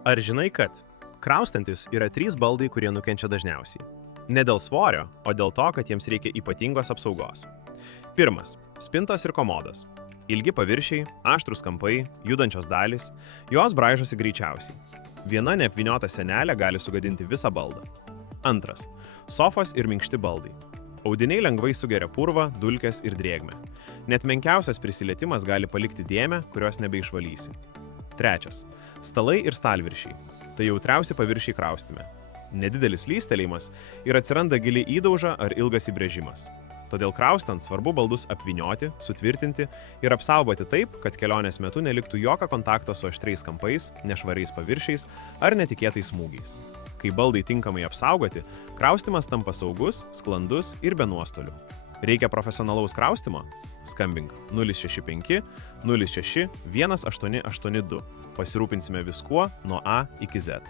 Ar žinai, kad kraustantis yra 3 baldai, kurie nukenčia dažniausiai? Ne dėl svorio, o dėl to, kad jiems reikia ypatingos apsaugos. Pirmas - spintos ir komodos. Ilgi paviršiai, aštrūs kampai, judančios dalys, jos braižosi greičiausiai. Viena neapvyniota senelė gali sugadinti visą baldą. Antras - sofos ir minkšti baldai. Audiniai lengvai sugeria purvą, dulkes ir drėgmę. Net menkiausias prisilietimas gali palikti dėmę, kurios nebeišvalysi. Trečias - stalai ir stalviršiai. Tai jautriausi paviršiai kraustime. Nedidelis lystelėjimas ir atsiranda gili įdauža ar ilgas įbrėžimas. Todėl kraustant svarbu baldus apvynioti, sutvirtinti ir apsaugoti taip, kad kelionės metu neliktų jokio kontakto su aštriais kampais, nešvariais paviršiais ar netikėtais smūgiais. Kai baldai tinkamai apsaugoti, kraustimas tampa saugus, sklandus ir be nuostolių. Reikia profesionalaus kraustimo? Skambink 065 06 1882. Pasirūpinsime viskuo nuo A iki Z.